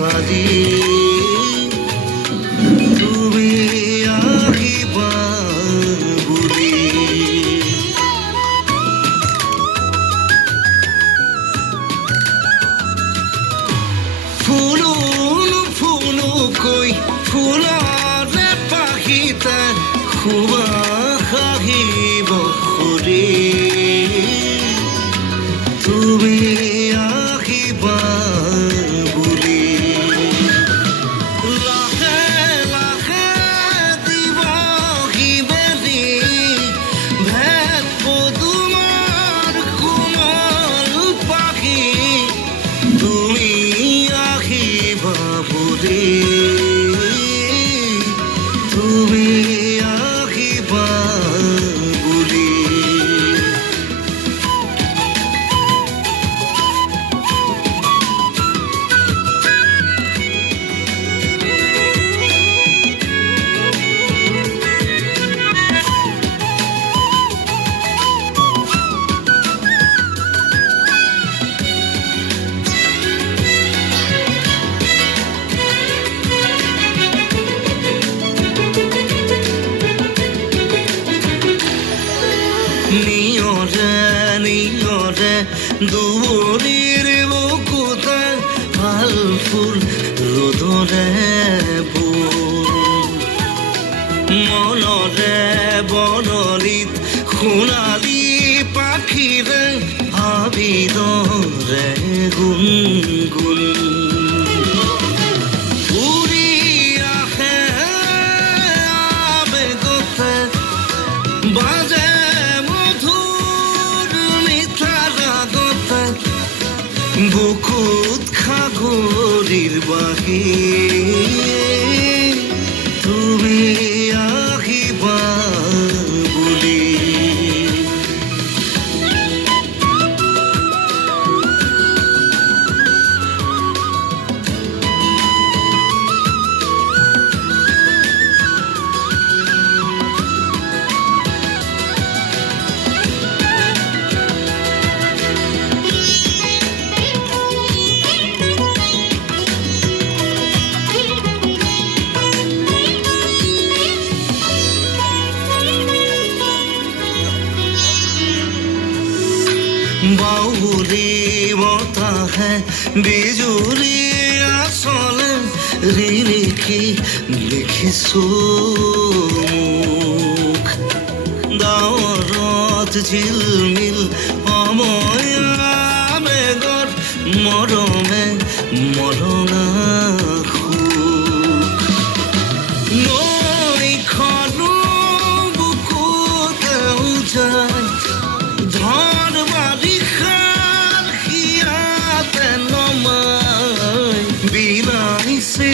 বিচাৰি তুমি আহিবা বুলি ফুলো নুফুলোকৈ ফুলৰে পাখিতে সুবাস আহিব খুৰী তুমি আহিবা বুলি লাহে লাহে দিবহি বেলি ভেদ পদুমৰ কোমল পাখি তুমি আহিবা বুলি তুমি আহিবা বুলি নিয়ৰে দুৱৰীৰ বুকুতে ভাল ফুল ৰ'দৰে ফুল মনৰে বননিত সোণালী পাখিৰে আবিদৰে গুণগুণ উৰি আহে আবেগতে বাজে বুকুত খাগৰিৰ বাহি তুমি আহিবা বুলি বাউলি বতাহে বিজুলী আচলে ৰিলিখি লিখিছো মুখ ডাৱৰত ঝিলমিল সময় আবেগৰ মৰমে মৰণা সুখ নৈখনো বুকুতে যায় ধন বাৰিষাৰ হিয়াতে নমাই বিলাইছে